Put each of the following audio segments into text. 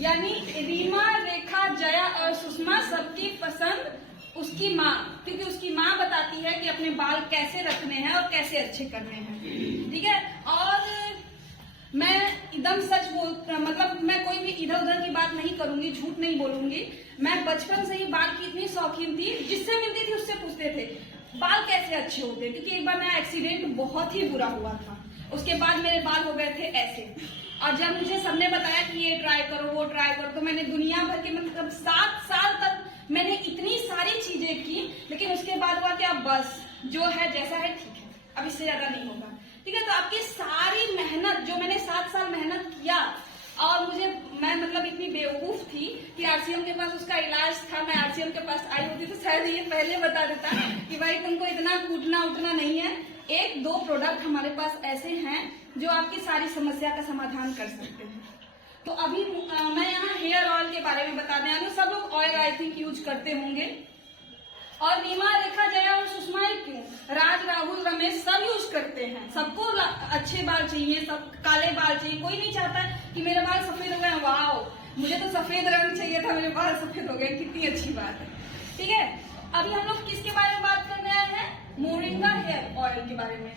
यानी रीमा, रेखा, जया और सुषमा सबकी पसंद उसकी माँ, क्योंकि उसकी माँ बताती है कि अपने बाल कैसे रखने हैं और कैसे अच्छे करने हैं। ठीक है। और मैं एकदम सच मतलब मैं कोई भी इधर उधर की बात नहीं करूंगी, झूठ नहीं बोलूंगी। मैं बचपन से ही बाल की इतनी शौकीन थी, जिससे मिलती थी उससे पूछते थे बाल कैसे अच्छे होते, क्योंकि एक बार मेरा एक्सीडेंट बहुत ही बुरा हुआ था। उसके बाद मेरे बाल हो गए थे ऐसे, और जब मुझे सबने बताया कि ये ट्राई करो वो ट्राई करो, तो मैंने दुनिया भर के मतलब 7 साल तक मैंने इतनी सारी चीजें की, लेकिन उसके बाद हुआ कि अब बस जो है जैसा है ठीक है, अब इससे ज्यादा नहीं होगा। ठीक है। तो आपकी सारी मेहनत, जो मैंने 7 साल मेहनत किया, और मैं मतलब इतनी बेवकूफ थी कि आरसीएम के पास उसका इलाज था। मैं आरसीएम के पास आई होती तो शायद ये पहले बता देता कि भाई तुमको इतना कूटना उठना नहीं है। 1-2 प्रोडक्ट हमारे पास ऐसे हैं जो आपकी सारी समस्या का समाधान कर सकते हैं। तो अभी मैं यहाँ हेयर ऑयल के बारे में बताने आ रही हूँ। सब लोग ऑयल आई थिंक यूज करते होंगे, और रीमा, रेखा, जया और सुषमा क्यों, राज, राहुल, रमेश सब यूज करते हैं। सबको अच्छे बाल चाहिए, सब काले बाल चाहिए। कोई नहीं चाहता कि मेरे बाल सफेद हो गए, वाह मुझे तो सफेद रंग चाहिए था, मेरे बाल सफेद हो गए, कितनी अच्छी बात है। ठीक है। अभी हम लोग किसके बारे में बात करने आए हैं? मोरिंगा हेयर ऑयल के बारे में।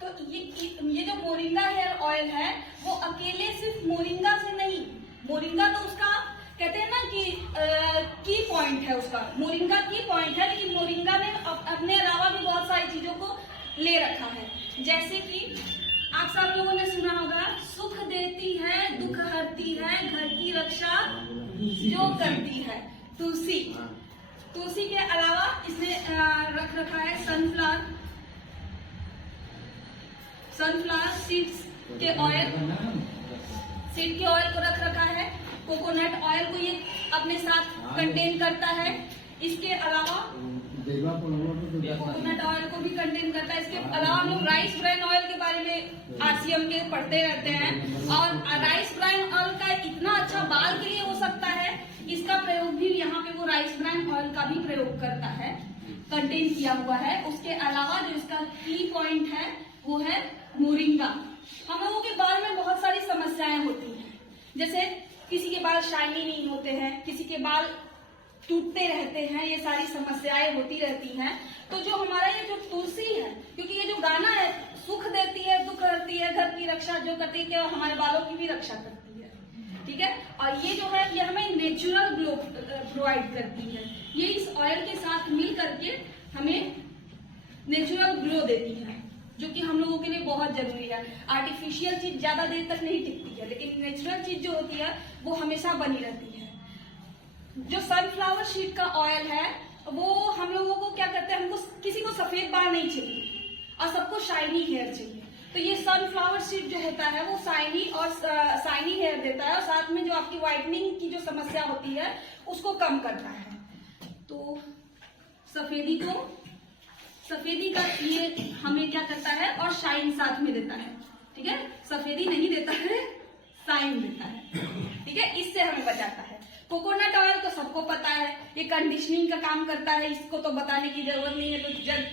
तो ये जो मोरिंगा हेयर ऑयल है, वो अकेले सिर्फ मोरिंगा से नहीं, मोरिंगा तो उसका कहते हैं ना कि की पॉइंट है, उसका मोरिंगा की पॉइंट है, लेकिन मोरिंगा ने अपने अलावा भी बहुत सारी चीजों को ले रखा है। जैसे कि आप सब लोगों ने सुना होगा, सुख देती है, दुख हरती है, घर की रक्षा जो करती है तुलसी। तुलसी के अलावा इसने रख रखा है सनफ्लावर सीड्स के ऑयल को रख रखा है। कोकोनट ऑयल को ये अपने साथ कंटेन करता है। इसके अलावा कोकोनट ऑयल को भी कंटेन करता है। इसके अलावा हम लोग राइस ब्राइन ऑयल के बारे में आरसीएम के पढ़ते रहते हैं, और राइस ब्राइन ऑयल का इतना अच्छा बाल के लिए हो सकता है, इसका प्रयोग भी यहाँ पे वो राइस ब्राइन ऑयल का भी प्रयोग करता है, कंटेन किया हुआ है। उसके अलावा जो इसका की पॉइंट है वो है मोरिंगा। हम लोगों के बाल में बहुत सारी समस्याएं होती हैं, जैसे किसी के बाल शाइनी नहीं होते हैं, किसी के बाल टूटते रहते हैं, ये सारी समस्याएं होती रहती हैं। तो जो हमारा ये जो तुलसी है, क्योंकि ये जो गाना है, सुख देती है, दुख करती है, घर की रक्षा जो करती है, हमारे बालों की भी रक्षा करती है। ठीक है। और ये जो है ये हमें नेचुरल ग्लो प्रोवाइड करती है। ये इस ऑयल के साथ मिल करके हमें नेचुरल ग्लो देती है, जो कि हम लोगों के लिए बहुत जरूरी है। आर्टिफिशियल चीज ज्यादा देर तक नहीं टिकती है, लेकिन नेचुरल चीज जो होती है वो हमेशा बनी रहती है। जो सनफ्लावर सीड का ऑयल है, वो हम लोगों को क्या करते हैं, हमको किसी को सफेद बाल नहीं चाहिए और सबको शाइनी हेयर चाहिए। तो ये सनफ्लावर सीड जो होता है वो शाइनी हेयर देता है, और साथ में जो आपकी व्हाइटनिंग की जो समस्या होती है उसको कम करता है। तो सफेदी का ये हमें क्या करता है, और शाइन साथ में देता है। ठीक है। सफेदी नहीं देता है, शाइन देता है। ठीक है। इससे हमें बचाता है। कोकोनट ऑयल तो सबको पता है, ये कंडीशनिंग का काम करता है, इसको तो बताने की जरूरत नहीं है, तो जग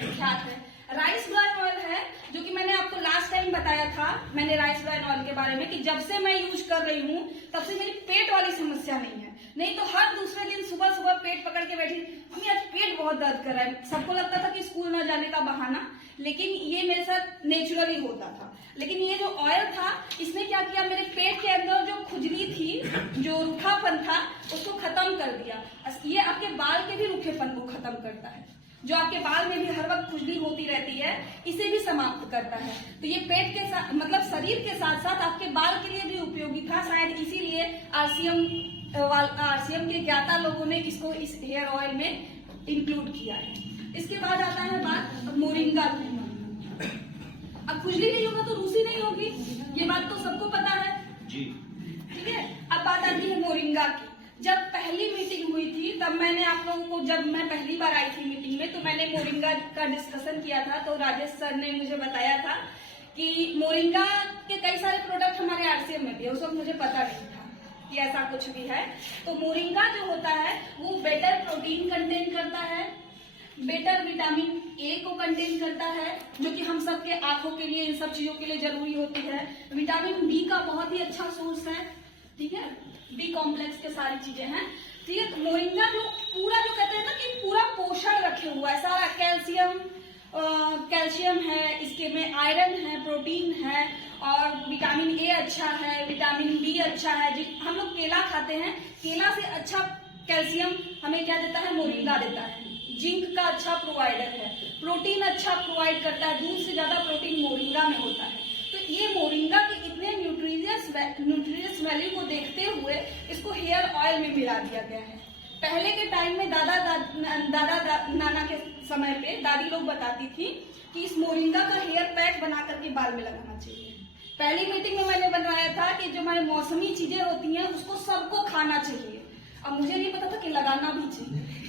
विख्यात है। राइस ब्राइन ऑयल है, जो कि मैंने आपको लास्ट टाइम बताया था, मैंने राइस ब्राइन ऑयल के बारे में, कि जब से मैं यूज कर रही हूँ तब से मेरी पेट वाली समस्या नहीं है। नहीं तो हर दूसरे दिन सुबह सुबह पेट पकड़ के बैठी, मम्मी आज पेट बहुत दर्द कर रहा है। सबको लगता था कि स्कूल न जाने का बहाना, लेकिन ये मेरे साथ नेचुरली होता था। लेकिन ये जो ऑयल था, इसने क्या किया, मेरे पेट के अंदर जो खुजली थी, जो रूखापन था, उसको खत्म कर दिया। ये आपके बाल के भी रूखेपन को खत्म करता है, जो आपके बाल में भी हर वक्त खुजली होती रहती है, इसे भी समाप्त करता है। तो ये पेट के साथ मतलब शरीर के साथ साथ आपके बाल के लिए भी उपयोगी था। शायद इसीलिए आरसीएम के ज्ञाता लोगों ने इसको इस हेयर ऑयल में इंक्लूड किया है। इसके बाद आता है बात मोरिंगा की। अब खुजली नहीं होगा तो रूसी नहीं होगी, ये बात तो सबको पता है जी। ठीक है। अब बात आती है मोरिंगा की। जब पहली मीटिंग हुई थी तब मैंने आप लोगों को, जब मैं पहली बार आई थी मीटिंग में, तो मैंने मोरिंगा का डिस्कशन किया था। तो राजेश सर ने मुझे बताया था कि मोरिंगा के कई सारे प्रोडक्ट हमारे आरसीएम में भी है। उस वक्त मुझे पता नहीं था कि ऐसा कुछ भी है। तो मोरिंगा जो होता है वो बेटर प्रोटीन कंटेन करता है, बेटर विटामिन ए को कंटेन करता है, जो कि हम सबके आंखों के लिए, इन सब चीजों के लिए जरूरी होती है। विटामिन बी का बहुत ही अच्छा सोर्स है, ठीक है, बी कॉम्प्लेक्स के सारी चीजें हैं, ठीक है। तो मोरिंगा जो पूरा जो कहते हैं ना कि पूरा पोषण रखे हुआ है, सारा कैल्शियम है, इसके में आयरन है, प्रोटीन है, और विटामिन ए अच्छा है, विटामिन बी अच्छा है। हम लोग केला खाते हैं, केला से अच्छा कैल्शियम हमें क्या देता है, मोरिंगा देता है। जिंक का अच्छा प्रोवाइडर है, प्रोटीन अच्छा प्रोवाइड करता है, दूध से ज्यादा प्रोटीन मोरिंगा में होता है। तो ये मोरिंगा के इतने न्यूट्रियस वैल्यू को देखते हुए इसको हेयर ऑयल में मिला दिया गया है। पहले के टाइम में दादा नाना के समय पे दादी लोग बताती थी कि इस मोरिंगा का हेयर पैक बना करके बाल में लगाना चाहिए। पहली मीटिंग में मैंने बनाया था कि जो हमारे मौसमी चीजें होती हैं उसको सबको खाना चाहिए। अब मुझे नहीं पता था कि लगाना भी चाहिए।